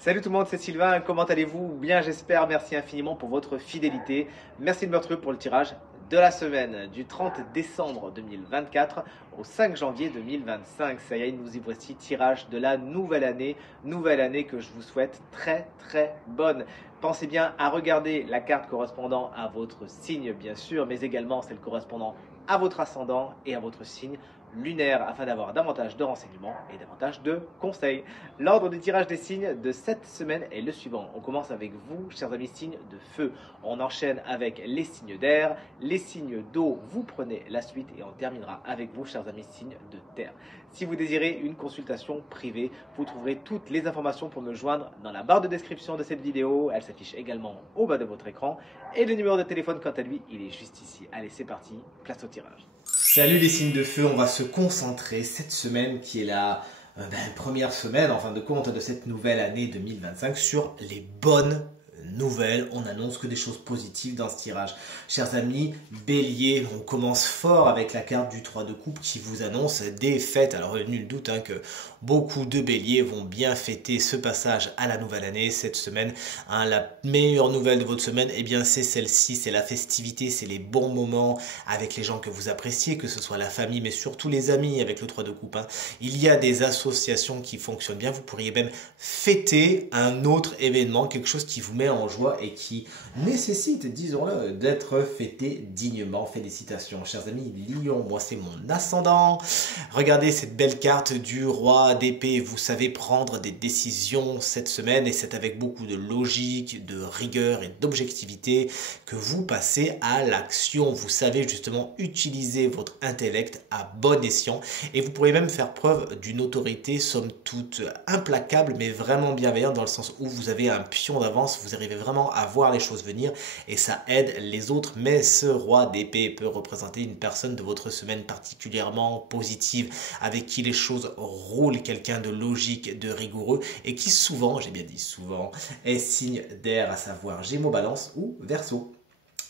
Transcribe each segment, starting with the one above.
Salut tout le monde, c'est Sylvain, comment allez-vous? Bien j'espère, merci infiniment pour votre fidélité. Merci de me retrouver pour le tirage de la semaine du 30 décembre 2024 au 5 janvier 2025. Ça y est, nous y voici, tirage de la nouvelle année que je vous souhaite très bonne. Pensez bien à regarder la carte correspondant à votre signe bien sûr, mais également celle correspondant à votre ascendant et à votre signe lunaire afin d'avoir davantage de renseignements et davantage de conseils. L'ordre du tirage des signes de cette semaine est le suivant. On commence avec vous, chers amis signes de feu. On enchaîne avec les signes d'air, les signes d'eau, vous prenez la suite et on terminera avec vous, chers amis signes de terre. Si vous désirez une consultation privée, vous trouverez toutes les informations pour me joindre dans la barre de description de cette vidéo. Elle s'affiche également au bas de votre écran. Et le numéro de téléphone, quant à lui, il est juste ici. Allez, c'est parti, place au tirage. Salut les signes de feu, on va se concentrer cette semaine qui est la première semaine en fin de compte de cette nouvelle année 2025 sur les bonnes nouvelles. On annonce que des choses positives dans ce tirage. Chers amis, Bélier, on commence fort avec la carte du 3 de coupe qui vous annonce des fêtes. Alors nul doute que beaucoup de Béliers vont bien fêter ce passage à la nouvelle année cette semaine. La meilleure nouvelle de votre semaine, eh bien c'est celle-ci, c'est la festivité, c'est les bons moments avec les gens que vous appréciez, que ce soit la famille mais surtout les amis avec le 3 de coupe. Il y a des associations qui fonctionnent bien, vous pourriez même fêter un autre événement, quelque chose qui vous met en joie et qui nécessite, disons-le, d'être fêté dignement. Félicitations, chers amis Lion, moi c'est mon ascendant. Regardez cette belle carte du roi d'épée, vous savez prendre des décisions cette semaine et c'est avec beaucoup de logique, de rigueur et d'objectivité que vous passez à l'action. Vous savez justement utiliser votre intellect à bon escient et vous pourrez même faire preuve d'une autorité somme toute implacable mais vraiment bienveillante dans le sens où vous avez un pion d'avance, vous arrivez vraiment à voir les choses venir et ça aide les autres. Mais ce roi d'épée peut représenter une personne de votre semaine particulièrement positive avec qui les choses roulent, quelqu'un de logique, de rigoureux et qui souvent, j'ai bien dit souvent, est signe d'air, à savoir Gémeaux, Balance ou Verseau.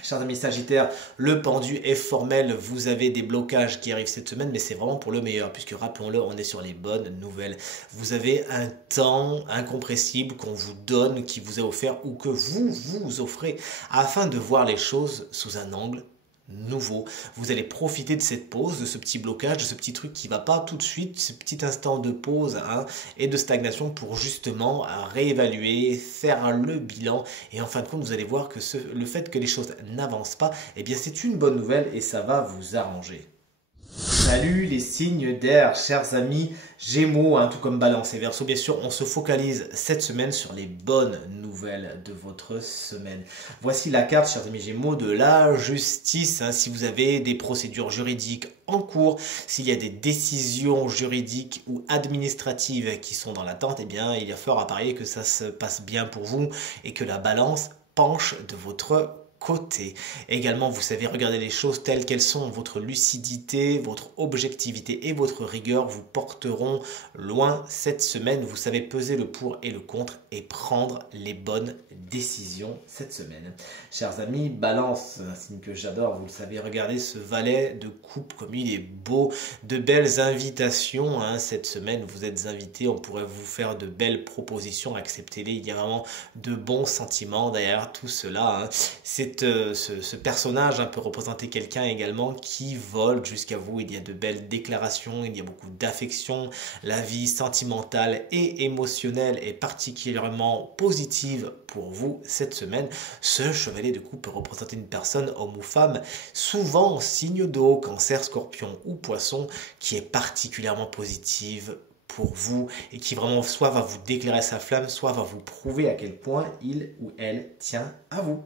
Chers amis Sagittaires, le pendu est formel, vous avez des blocages qui arrivent cette semaine, mais c'est vraiment pour le meilleur, puisque rappelons-le, on est sur les bonnes nouvelles. Vous avez un temps incompressible qu'on vous donne, qui vous est offert ou que vous vous offrez, afin de voir les choses sous un angle nouveau. Vous allez profiter de cette pause, de ce petit blocage, de ce petit truc qui va pas tout de suite, ce petit instant de pause et de stagnation pour justement réévaluer, faire le bilan et en fin de compte vous allez voir que le fait que les choses n'avancent pas, eh bien c'est une bonne nouvelle et ça va vous arranger. Salut les signes d'air, chers amis Gémeaux, tout comme Balance et Verseau, bien sûr, on se focalise cette semaine sur les bonnes nouvelles de votre semaine. Voici la carte, chers amis Gémeaux, de la justice. Si vous avez des procédures juridiques en cours, s'il y a des décisions juridiques ou administratives qui sont dans l'attente, eh bien, il y a fort à parier que ça se passe bien pour vous et que la balance penche de votre côté. Également, vous savez regarder les choses telles qu'elles sont. Votre lucidité, votre objectivité et votre rigueur vous porteront loin cette semaine. Vous savez peser le pour et le contre et prendre les bonnes décisions cette semaine. Chers amis, Balance, un signe que j'adore, vous le savez, regardez ce valet de coupe comme il est beau, de belles invitations cette semaine, vous êtes invités, on pourrait vous faire de belles propositions, acceptez-les, il y a vraiment de bons sentiments derrière tout cela. Ce personnage peut représenter quelqu'un également qui vole jusqu'à vous. Il y a de belles déclarations, il y a beaucoup d'affection. La vie sentimentale et émotionnelle est particulièrement positive pour vous cette semaine. Ce chevalier de coupe peut représenter une personne, homme ou femme, souvent signe d'eau, cancer, scorpion ou poisson, qui est particulièrement positive pour vous et qui vraiment soit va vous déclarer sa flamme, soit va vous prouver à quel point il ou elle tient à vous.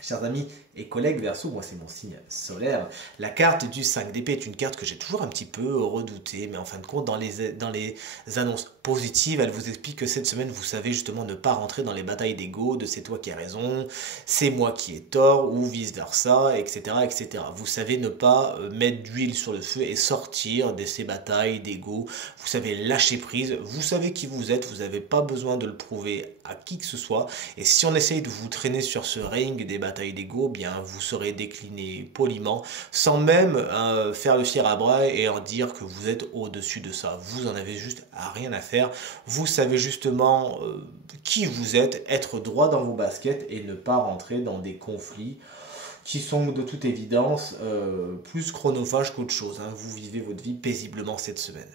Chers amis et collègues Verseau, moi c'est mon signe solaire. La carte du 5 d'épée est une carte que j'ai toujours un petit peu redoutée, mais en fin de compte, dans les annonces positives, elle vous explique que cette semaine, vous savez justement ne pas rentrer dans les batailles d'ego, de c'est toi qui as raison, c'est moi qui ai tort, ou vice versa, etc., etc. Vous savez ne pas mettre d'huile sur le feu et sortir de ces batailles d'ego. Vous savez lâcher prise, vous savez qui vous n'avez pas besoin de le prouver à qui que ce soit. Et si on essaye de vous traîner sur ce ring des batailles, bataille d'ego, bien vous serez décliné poliment, sans même faire le fier à bras et en dire que vous êtes au-dessus de ça. Vous en avez juste rien à faire. Vous savez justement qui vous êtes, être droit dans vos baskets et ne pas rentrer dans des conflits qui sont de toute évidence plus chronophages qu'autre chose. Hein. Vous vivez votre vie paisiblement cette semaine.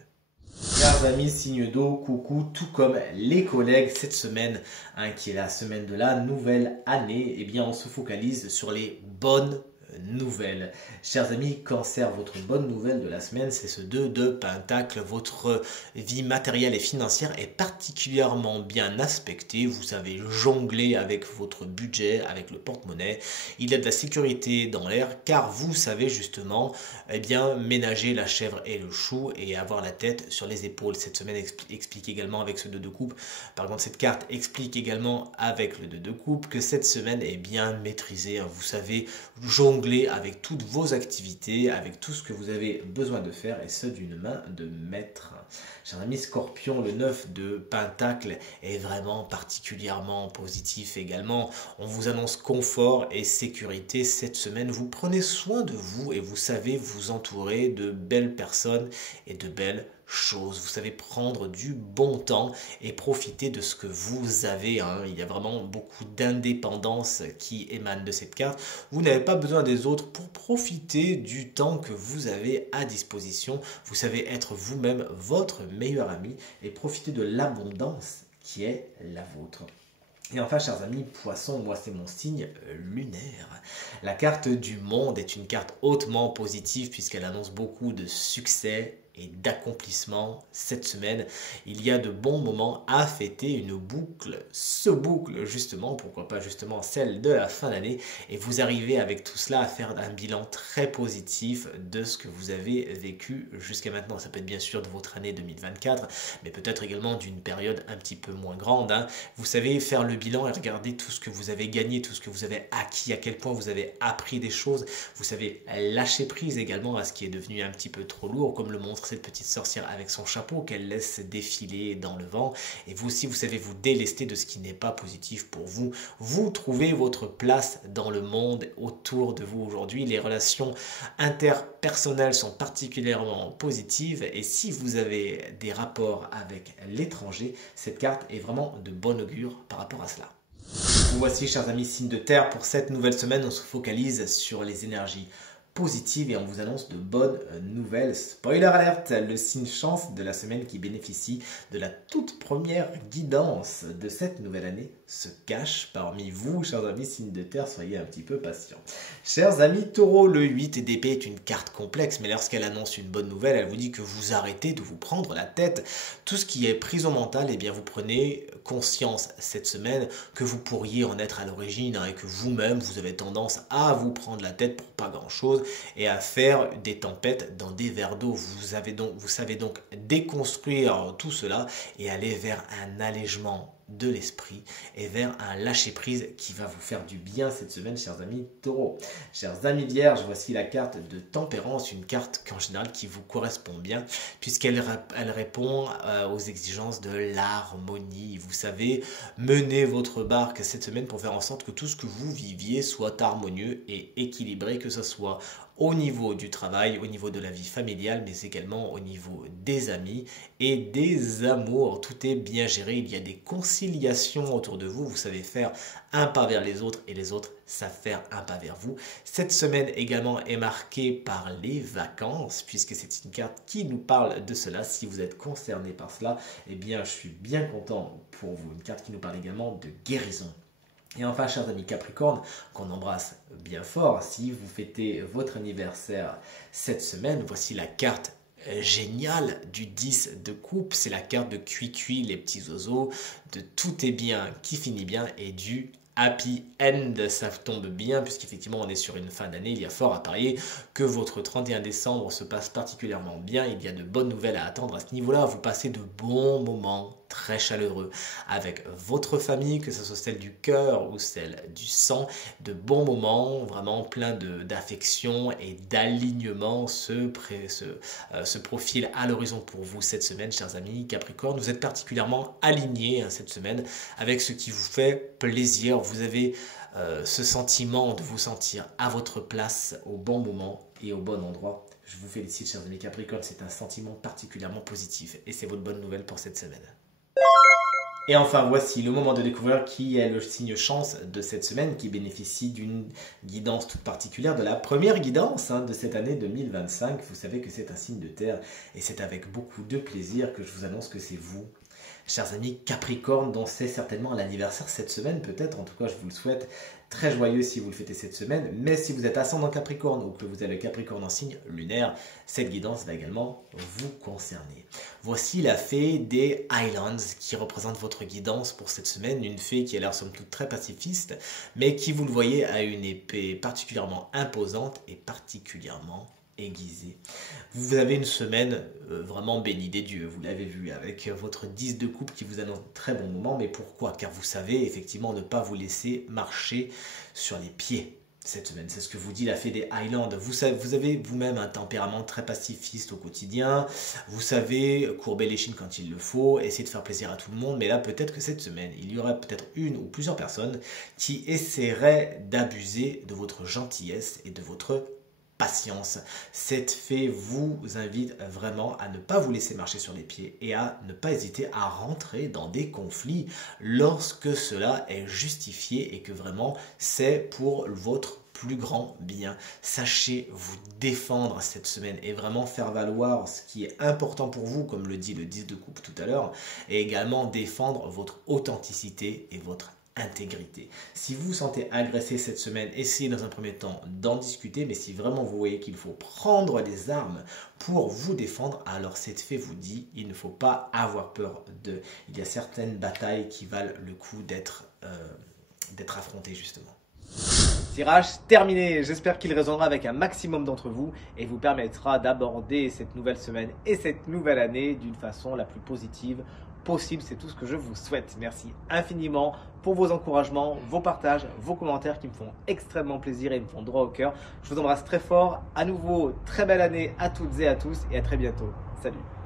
Chers amis, signe d'eau, coucou, tout comme les collègues, cette semaine, hein, qui est la semaine de la nouvelle année, eh bien on se focalise sur les bonnes nouvelle. Chers amis, Cancer, votre bonne nouvelle de la semaine, c'est ce 2 de Pentacle. Votre vie matérielle et financière est particulièrement bien aspectée. Vous savez jongler avec votre budget, avec le porte-monnaie. Il y a de la sécurité dans l'air car vous savez justement ménager la chèvre et le chou et avoir la tête sur les épaules. Cette semaine explique également avec ce 2 de coupe. Par contre, cette carte explique également avec le 2 de coupe que cette semaine est bien maîtrisée. Vous savez jongler avec toutes vos activités, avec tout ce que vous avez besoin de faire et ce d'une main de maître. Cher ami Scorpion, le 9 de Pentacle est vraiment particulièrement positif également. On vous annonce confort et sécurité cette semaine. Vous prenez soin de vous et vous savez vous entourer de belles personnes et de belles choses. Vous savez prendre du bon temps et profiter de ce que vous avez. Hein. Il y a vraiment beaucoup d'indépendance qui émane de cette carte. Vous n'avez pas besoin des autres pour profiter du temps que vous avez à disposition. Vous savez être vous-même votre meilleur ami et profiter de l'abondance qui est la vôtre. Et enfin, chers amis, Poisson, moi c'est mon signe lunaire. La carte du monde est une carte hautement positive puisqu'elle annonce beaucoup de succès et d'accomplissement cette semaine. Il y a de bons moments à fêter, une boucle se boucle justement, pourquoi pas justement celle de la fin d'année, et vous arrivez avec tout cela à faire un bilan très positif de ce que vous avez vécu jusqu'à maintenant. Ça peut être bien sûr de votre année 2024, mais peut-être également d'une période un petit peu moins grande. Hein. Vous savez faire le bilan et regarder tout ce que vous avez gagné, tout ce que vous avez acquis, à quel point vous avez appris des choses. Vous savez lâcher prise également à ce qui est devenu un petit peu trop lourd, comme le montre cette petite sorcière avec son chapeau qu'elle laisse défiler dans le vent. Et vous aussi, vous savez vous délester de ce qui n'est pas positif pour vous. Vous trouvez votre place dans le monde autour de vous aujourd'hui. Les relations interpersonnelles sont particulièrement positives et si vous avez des rapports avec l'étranger, cette carte est vraiment de bon augure par rapport à cela. Voici, chers amis, signe de terre. Pour cette nouvelle semaine, on se focalise sur les énergies positive et on vous annonce de bonnes nouvelles. Spoiler alert, le signe chance de la semaine qui bénéficie de la toute première guidance de cette nouvelle année se cache parmi vous, chers amis signes de terre, soyez un petit peu patients. Chers amis taureaux, le 8 d'épée est une carte complexe, mais lorsqu'elle annonce une bonne nouvelle, elle vous dit que vous arrêtez de vous prendre la tête. Tout ce qui est prison mentale, eh bien vous prenez conscience cette semaine que vous pourriez en être à l'origine et que vous-même, vous avez tendance à vous prendre la tête pour pas grand-chose et à faire des tempêtes dans des verres d'eau. Vous savez donc déconstruire tout cela et aller vers un allègement de l'esprit et vers un lâcher-prise qui va vous faire du bien cette semaine, chers amis taureaux. Chers amis vierges, voici la carte de tempérance, une carte qu'en général qui vous correspond bien puisqu'elle répond aux exigences de l'harmonie. Vous savez mener votre barque cette semaine pour faire en sorte que tout ce que vous viviez soit harmonieux et équilibré, que ce soit au niveau du travail, au niveau de la vie familiale, mais également au niveau des amis et des amours. Tout est bien géré, il y a des conciliations autour de vous. Vous savez faire un pas vers les autres et les autres savent faire un pas vers vous. Cette semaine également est marquée par les vacances, puisque c'est une carte qui nous parle de cela. Si vous êtes concerné par cela, eh bien je suis bien content pour vous. Une carte qui nous parle également de guérison. Et enfin, chers amis Capricorne, qu'on embrasse bien fort, si vous fêtez votre anniversaire cette semaine, voici la carte géniale du 10 de coupe. C'est la carte de Cui-Cui, les petits oiseaux, de tout est bien qui finit bien et du happy end. Ça tombe bien puisqu'effectivement on est sur une fin d'année. Il y a fort à parier que votre 31 décembre se passe particulièrement bien. Il y a de bonnes nouvelles à attendre à ce niveau-là. Vous passez de bons moments très chaleureux avec votre famille, que ce soit celle du cœur ou celle du sang. De bons moments, vraiment plein d'affection et d'alignement se profilent à l'horizon pour vous cette semaine, chers amis Capricorne. Vous êtes particulièrement alignés cette semaine avec ce qui vous fait plaisir. Vous avez ce sentiment de vous sentir à votre place au bon moment et au bon endroit. Je vous félicite, chers amis Capricorne, c'est un sentiment particulièrement positif et c'est votre bonne nouvelle pour cette semaine. Et enfin, voici le moment de découvrir qui est le signe chance de cette semaine qui bénéficie d'une guidance toute particulière, de la première guidance de cette année 2025. Vous savez que c'est un signe de terre et c'est avec beaucoup de plaisir que je vous annonce que c'est vous, chers amis Capricorne, dont c'est certainement l'anniversaire cette semaine, peut-être, en tout cas je vous le souhaite, très joyeux si vous le fêtez cette semaine, mais si vous êtes ascendant Capricorne ou que vous avez le Capricorne en signe lunaire, cette guidance va également vous concerner. Voici la fée des Highlands qui représente votre guidance pour cette semaine, une fée qui a l'air somme toute très pacifiste, mais qui, vous le voyez, a une épée particulièrement imposante et particulièrement aiguisée. Vous avez une semaine vraiment bénie des dieux, vous l'avez vu, avec votre 10 de coupe qui vous annonce de très bons moments. Mais pourquoi? Car vous savez effectivement ne pas vous laisser marcher sur les pieds cette semaine. C'est ce que vous dit la fée des Highlands. Vous avez vous-même un tempérament très pacifiste au quotidien. Vous savez courber l'échine quand il le faut, essayer de faire plaisir à tout le monde. Mais là, peut-être que cette semaine, il y aurait peut-être une ou plusieurs personnes qui essaieraient d'abuser de votre gentillesse et de votre patience. Cette fée vous invite vraiment à ne pas vous laisser marcher sur les pieds et à ne pas hésiter à rentrer dans des conflits lorsque cela est justifié et que vraiment c'est pour votre plus grand bien. Sachez vous défendre cette semaine et vraiment faire valoir ce qui est important pour vous, comme le dit le 10 de coupe tout à l'heure, et également défendre votre authenticité et votre intégrité. Si vous vous sentez agressé cette semaine, essayez dans un premier temps d'en discuter, mais si vraiment vous voyez qu'il faut prendre les armes pour vous défendre, alors cette fée vous dit, il ne faut pas avoir peur d'eux. Il y a certaines batailles qui valent le coup d'être affrontées justement. Tirage terminé, j'espère qu'il résonnera avec un maximum d'entre vous et vous permettra d'aborder cette nouvelle semaine et cette nouvelle année d'une façon la plus positive possible. C'est tout ce que je vous souhaite. Merci infiniment pour vos encouragements, vos partages, vos commentaires qui me font extrêmement plaisir et me font droit au cœur. Je vous embrasse très fort. À nouveau, très belle année à toutes et à tous et à très bientôt. Salut.